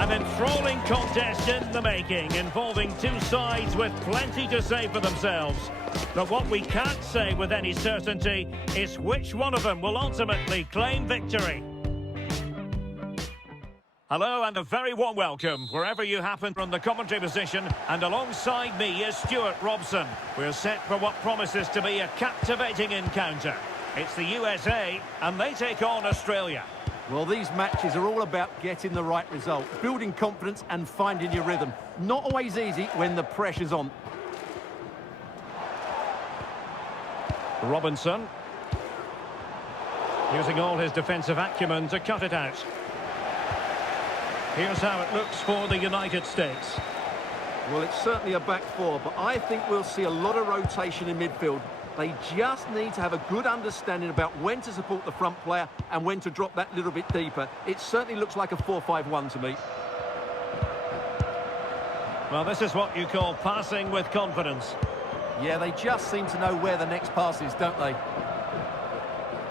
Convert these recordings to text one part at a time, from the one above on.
An enthralling contest in the making, involving two sides with plenty to say for themselves. But what we can't say with any certainty is which one of them will ultimately claim victory. Hello and a very warm welcome, wherever you happen from the commentary position, and alongside me is Stuart Robson. We're set for what promises to be a captivating encounter. It's the USA, and they take on Australia. Well, these matches are all about getting the right result, building confidence and finding your rhythm. Not always easy when the pressure's on. Robinson. Using all his defensive acumen to cut it out. Here's how it looks for the United States. Well, it's certainly a back four, but I think we'll see a lot of rotation in midfield. They just need to have a good understanding about when to support the front player and when to drop that little bit deeper. It certainly looks like a 4-5-1 to me. Well, this is what you call passing with confidence. Yeah, they just seem to know where the next pass is, don't they?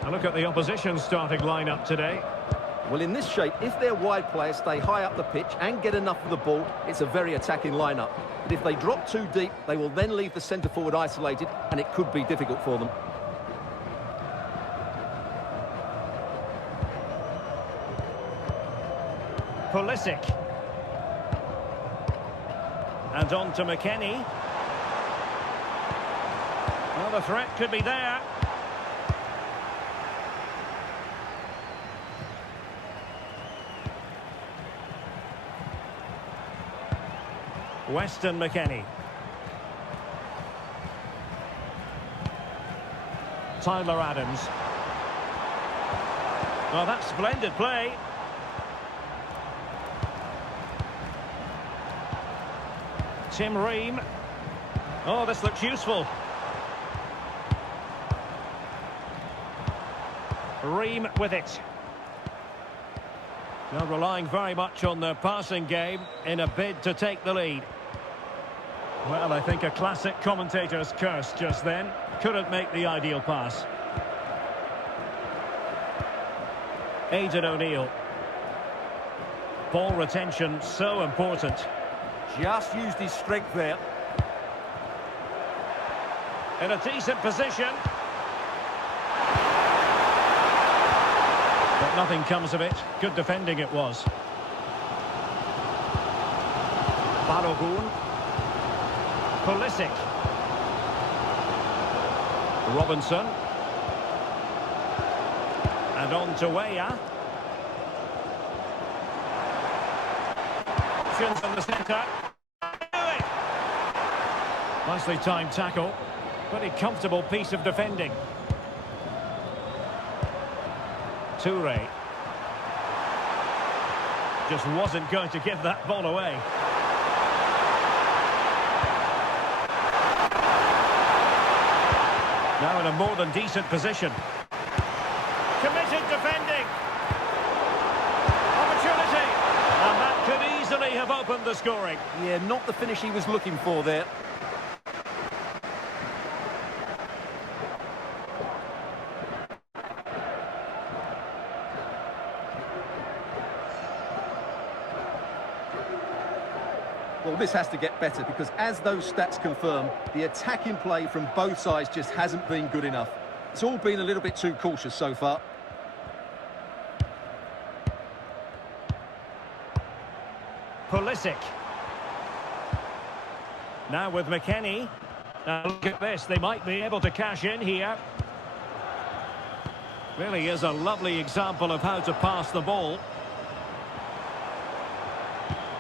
A look at the opposition's starting lineup today. Well, in this shape, if their wide players stay high up the pitch and get enough of the ball, it's a very attacking lineup. But if they drop too deep, they will then leave the centre-forward isolated, and it could be difficult for them. Pulisic. And on to McKennie. Well, the threat could be there. Weston McKennie. Tyler Adams. Well, that's splendid play. Tim Ream. Oh, this looks useful. Ream with it. Now relying very much on their passing game in a bid to take the lead. Well, I think a classic commentator's curse just then. Couldn't make the ideal pass. Aidan O'Neill. Ball retention so important. Just used his strength there. In a decent position. But nothing comes of it. Good defending it was. Balogun. Pulisic. Robinson. And on to Weah. Options on the centre. Nicely timed tackle. Pretty comfortable piece of defending. Toure. Just wasn't going to give that ball away. Now in a more than decent position. Committed defending. Opportunity. And that could easily have opened the scoring. Yeah, not the finish he was looking for there. Well, this has to get better because as those stats confirm, the attacking play from both sides just hasn't been good enough. It's all been a little bit too cautious so far. Pulisic. Now with McKennie. Now look at this, they might be able to cash in here. Really is a lovely example of how to pass the ball.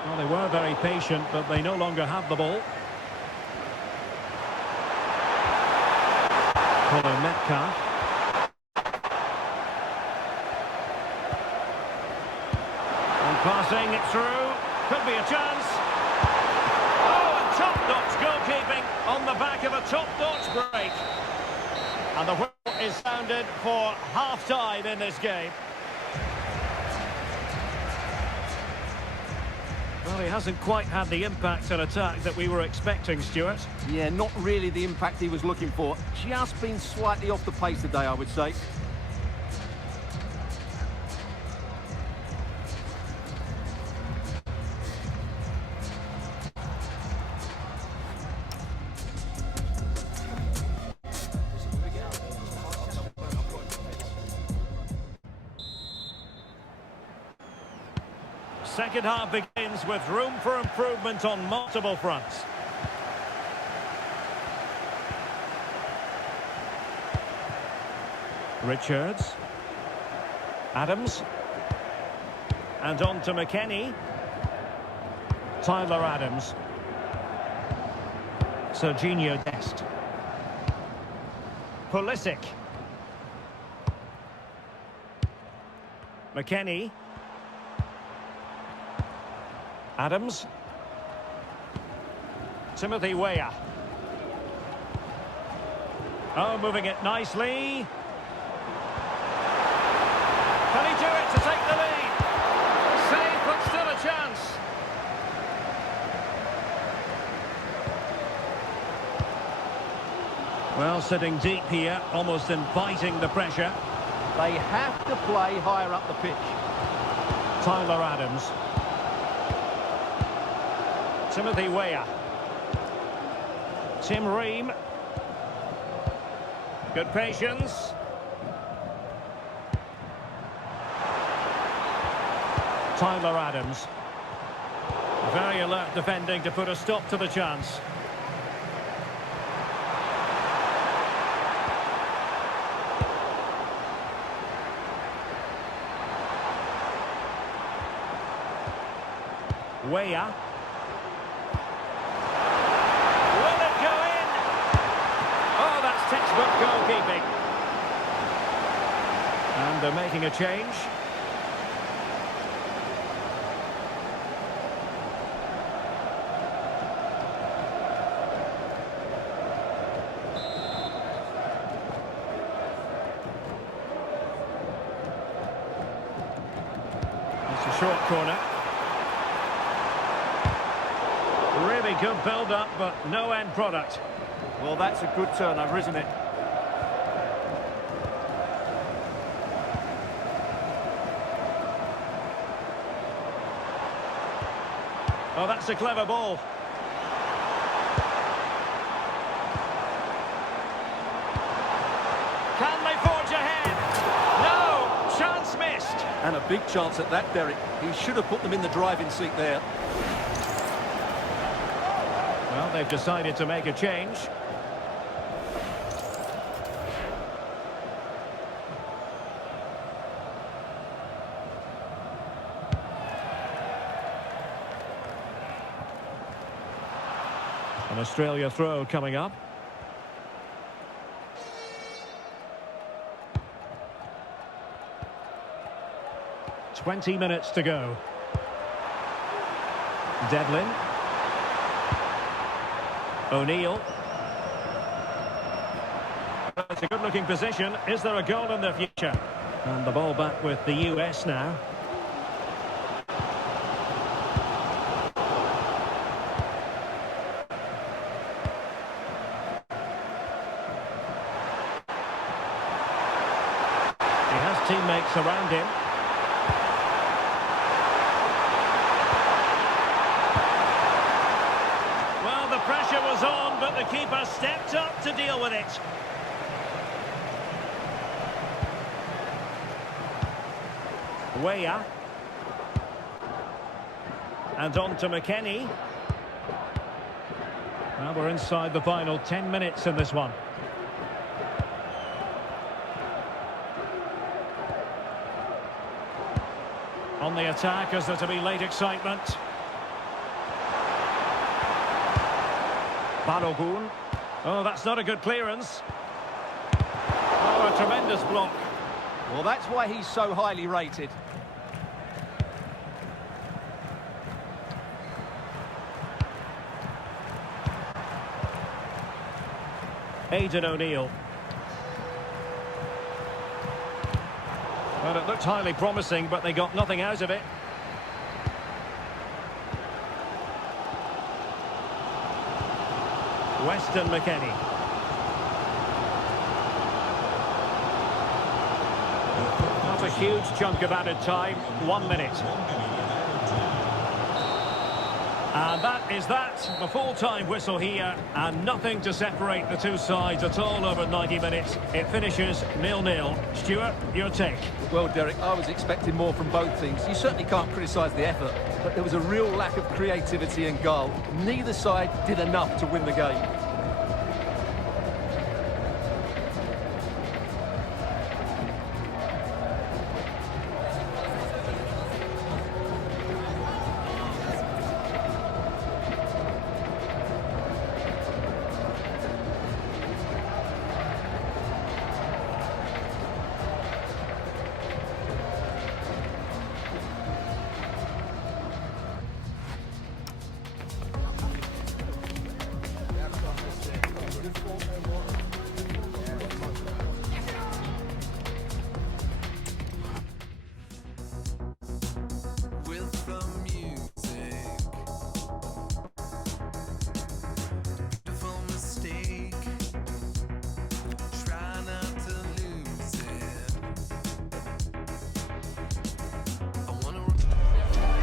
Well, they were very patient, but they no longer have the ball. Colin Metcalf. And passing it through. Could be a chance. Oh, and top-notch goalkeeping on the back of a top-notch break. And the whistle is sounded for half-time in this game. Well, he hasn't quite had the impact and attack that we were expecting, Stuart. Yeah, not really the impact he was looking for. Just been slightly off the pace today, I would say. second half begins with room for improvement on multiple fronts. Richards. Adams. And on to McKennie. Tyler Adams. Serginho Dest. Pulisic. McKennie. Adams. Timothy Weah. Oh, moving it nicely. Can he do it to take the lead? Save, but still a chance. Well, sitting deep here, almost inviting the pressure. They have to play higher up the pitch. Tyler Adams. Timothy Weah. Tim Ream. Good patience. Tyler Adams. Very alert defending to put a stop to the chance. Weah. Will it go in? Oh, that's textbook goalkeeping. And they're making a change. It's a short corner. Really good build-up, but no end product. Well, that's a good turnover, isn't it? Oh, that's a clever ball. Can they forge ahead? No! Chance missed. And a big chance at that, Derek. He should have put them in the driving seat there. Well, they've decided to make a change. An Australia throw coming up. "20 minutes to go. Devlin. O'Neill. It's a good-looking position. Is there a goal in the future? And the ball back with the US now. He has teammates around him. Pressure was on, but the keeper stepped up to deal with it. Weah. And on to McKennie. Now we're inside the final 10 minutes in this one. On the attack, is there to be late excitement? Balogun. Oh, that's not a good clearance. Oh, a tremendous block. Well, that's why he's so highly rated. Aidan O'Neill. Well, it looked highly promising, but they got nothing out of it. Weston McKennie. Not a huge chunk of added time. 1 minute. And that is that, the full-time whistle here, and nothing to separate the two sides at all over 90 minutes. It finishes 0-0. Stuart, your take? Well, Derek, I was expecting more from both teams. You certainly can't criticise the effort, but there was a real lack of creativity and goal. Neither side did enough to win the game.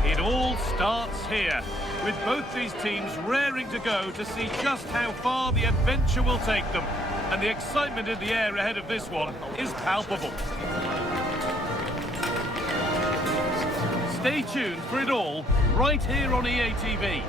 It all starts here, with both these teams raring to go to see just how far the adventure will take them. And the excitement in the air ahead of this one is palpable. Stay tuned for it all, right here on EA TV.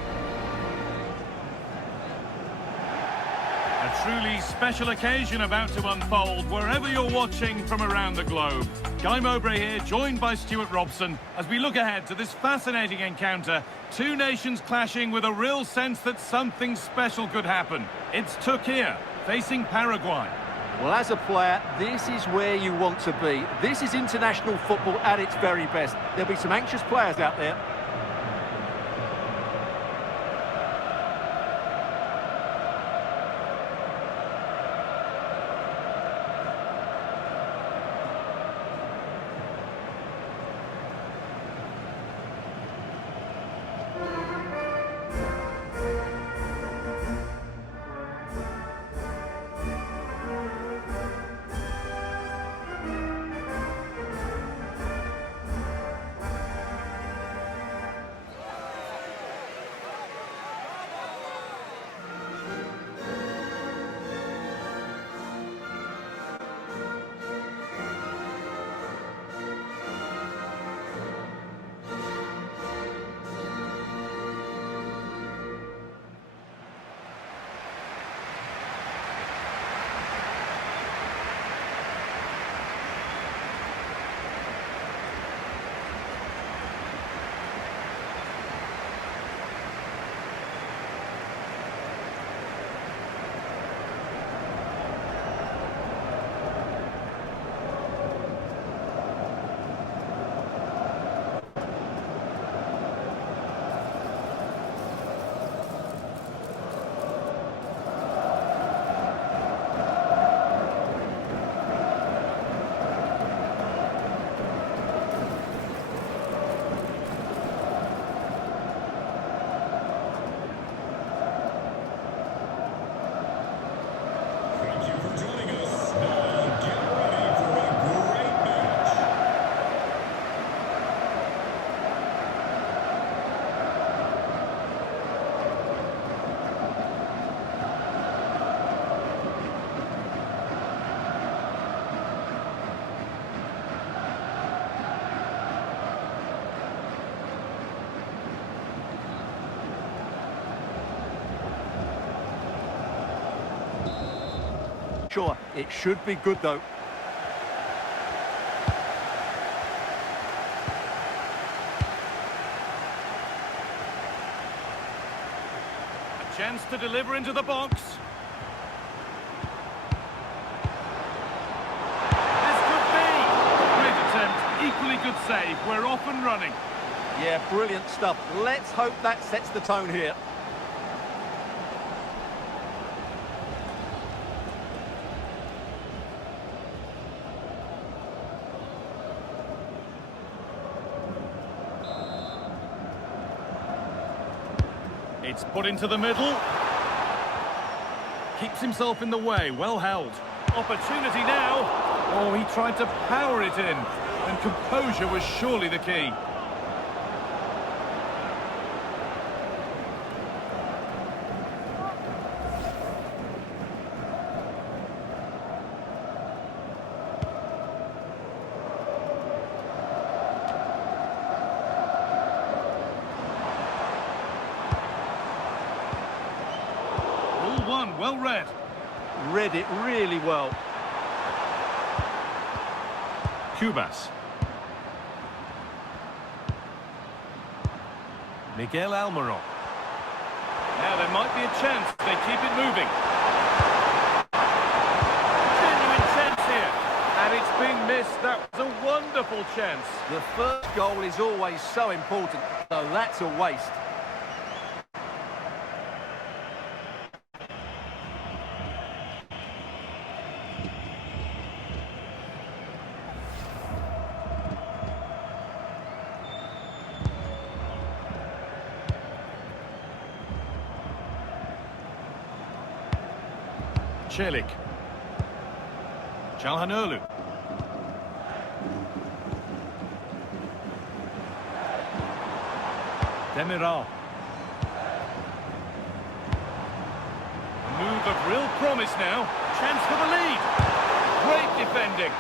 A truly special occasion about to unfold wherever you're watching from around the globe. Guy Mowbray here, joined by Stuart Robson, as we look ahead to this fascinating encounter. Two nations clashing with a real sense that something special could happen. It's Türkiye facing Paraguay. Well, as a player, this is where you want to be. This is international football at its very best. There'll be some anxious players out there. Sure, it should be good though. A chance to deliver into the box. This could be. Great attempt, equally good save. We're off and running. Yeah, brilliant stuff. Let's hope that sets the tone here. It's put into the middle. Keeps himself in the way, well held. Opportunity now. Oh, he tried to power it in. And composure was surely the key. done, well read. Read it really well. Cubas. Miguel Almiron. Now there might be a chance they keep it moving. Genuine chance here. And it's been missed. That was a wonderful chance. The first goal is always so important, so that's a waste. Çelik. Çalhanoğlu. Demiral. A move of real promise now. Chance for the lead. Great defending.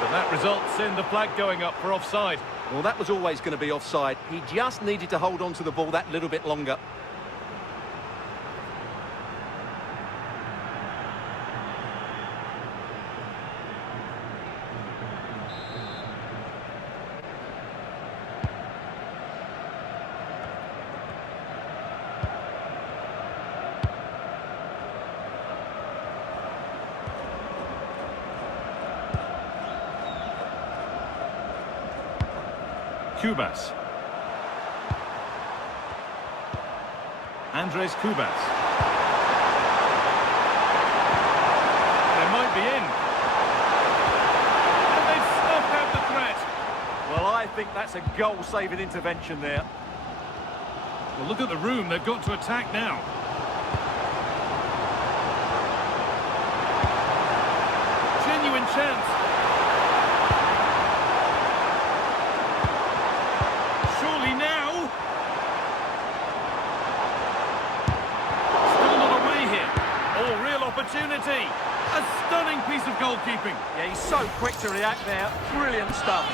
But that results in the flag going up for offside. Well, that was always going to be offside. He just needed to hold on to the ball that little bit longer. Cubas. Andres Cubas. They might be in. And they've snuffed out the threat. Well, I think that's a goal-saving intervention there. Well, look at the room they've got to attack now. Genuine chance. Surely now. Still not away here. Oh, real opportunity. A stunning piece of goalkeeping. Yeah, he's so quick to react there. Brilliant stuff.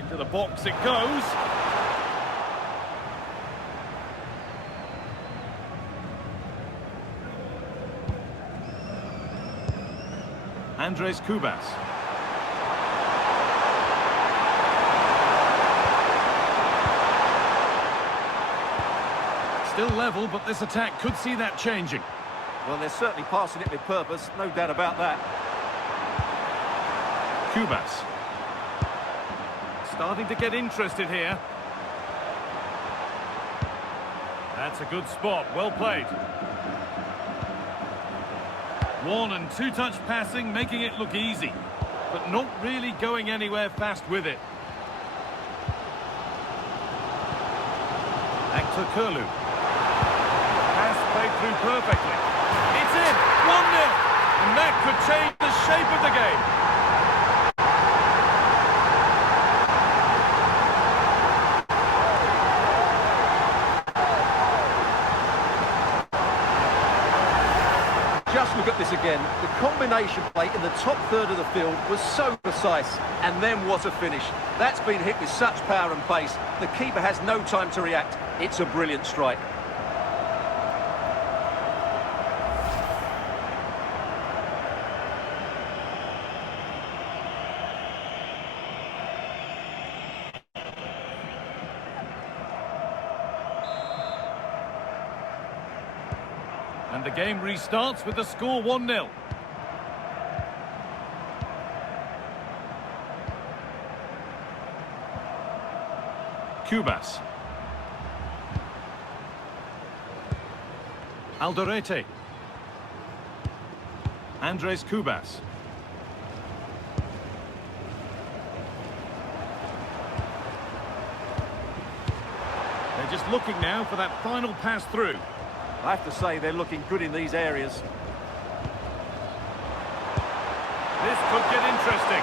Into the box it goes. Andres Cubas. Still level, but this attack could see that changing. Well, they're certainly passing it with purpose, no doubt about that. Cubas. Starting to get interested here. That's a good spot, well played. One and two touch passing, making it look easy, but not really going anywhere fast with it. Actor Kurlu. Pass played through perfectly. It's in, 1-0, and that could change the shape of the game. Just look at this again. The combination play in the top third of the field was so precise. And then what a finish. That's been hit with such power and pace. The keeper has no time to react. It's a brilliant strike. And the game restarts with the score 1-0. Cubas. Alderete. Andres Cubas. They're just looking now for that final pass through. I have to say they're looking good in these areas. This could get interesting.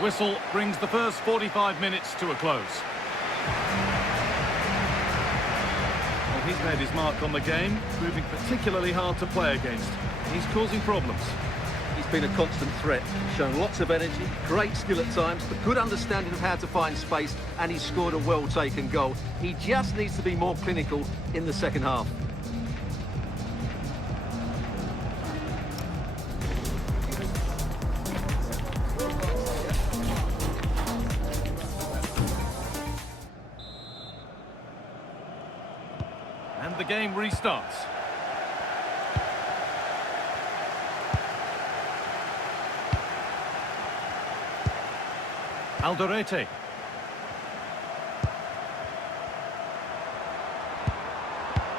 whistle brings the first 45 minutes to a close. Well, he's made his mark on the game, proving particularly hard to play against. He's causing problems. He's been a constant threat, shown lots of energy, great skill at times, a good understanding of how to find space, and he's scored a well-taken goal. He just needs to be more clinical in the second half. And the game restarts. Alderete.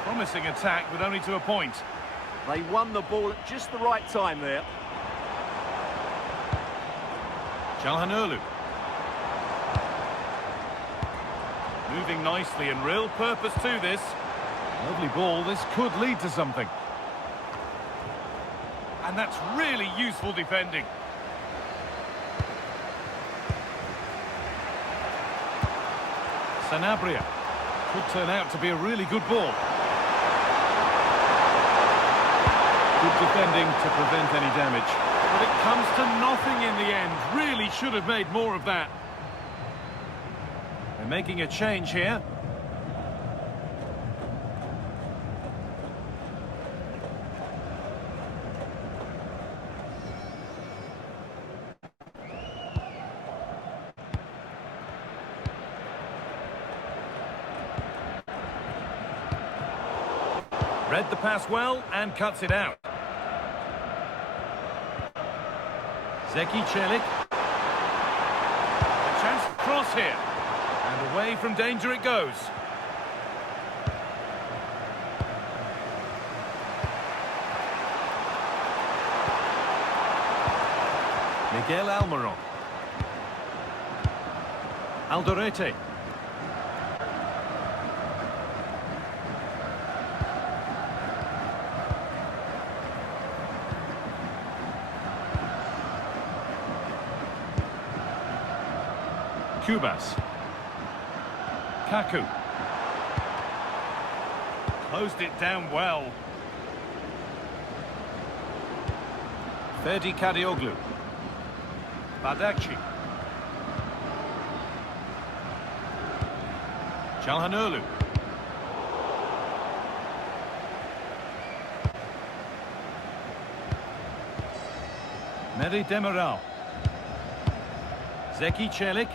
Promising attack, but only to a point. They won the ball at just the right time there. Çalhanoğlu. Moving nicely and real purpose to this. Lovely ball, this could lead to something. And that's really useful defending. Sanabria. Could turn out to be a really good ball. Good defending to prevent any damage. But it comes to nothing in the end. Really should have made more of that. They're making a change here. Read the pass well and cuts it out. Zeki Çelik. A chance to cross here. And away from danger it goes. Miguel Almiron. Alderete. Cubas. Kaku. Closed it down well. Ferdi Kadioglu. Bardakci. Çalhanoğlu. Meri Demiral. Zeki Çelik.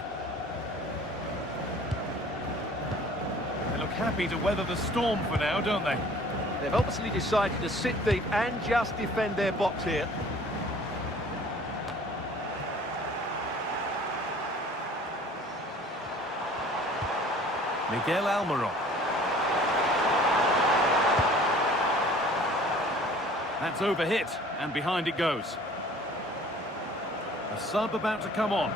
Happy to weather the storm for now, don't they? They've obviously decided to sit deep and just defend their box here. Miguel Almiron. That's overhit, and behind it goes. A sub about to come on.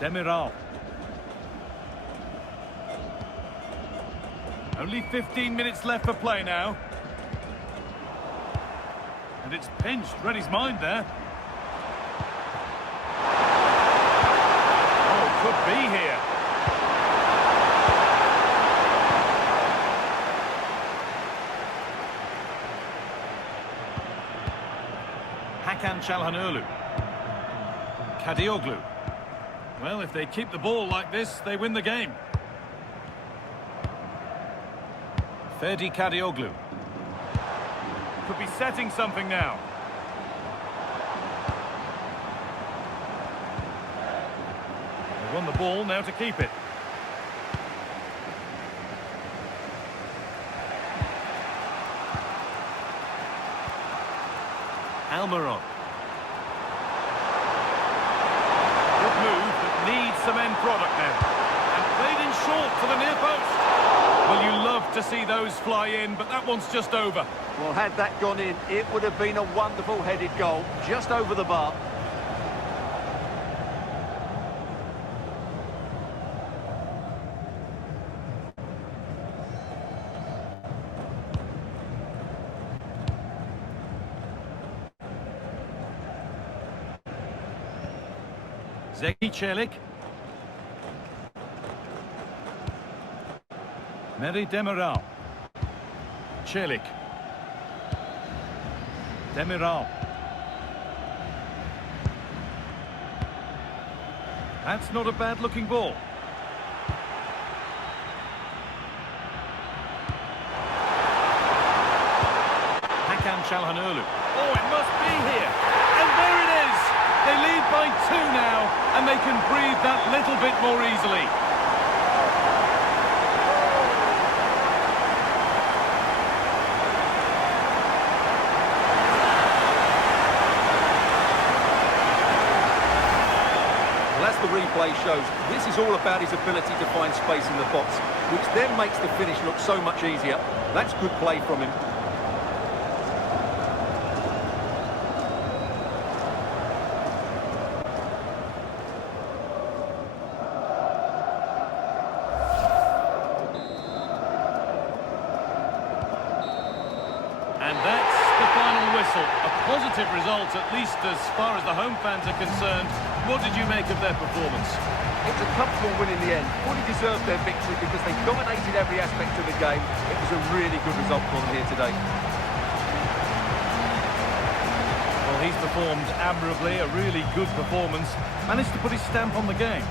Demiral. Only 15 minutes left for play now. And it's pinched, read his mind there. Oh, could be here. Hakan Çalhanoğlu. Kadioglu. Well, if they keep the ball like this, they win the game. Ferdi Kadioglu. Could be setting something now. They won the ball, now to keep it. Almiron. Good move, but needs some end product now. And played in short to the near post. Well, you love to see those fly in, but that one's just over. Well, had that gone in, it would have been a wonderful headed goal, just over the bar. Zeki Çelik. Meri Demiral. Çelik. Demiral. That's not a bad-looking ball. Hakan Çalhanoğlu. Oh, it must be here. And there it is. They lead by 2 now, and they can breathe that little bit more easily. As the replay shows, this is all about his ability to find space in the box, which then makes the finish look so much easier. That's good play from him. And that's the final whistle. A positive result, at least as far as the home fans are concerned. What did you make of their performance? It's a comfortable win in the end. Fully deserved their victory because they dominated every aspect of the game. It was a really good result for them here today. Well, he's performed admirably, a really good performance. Managed to put his stamp on the game.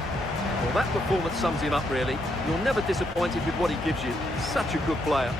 Well, that performance sums him up, really. You're never disappointed with what he gives you. Such a good player.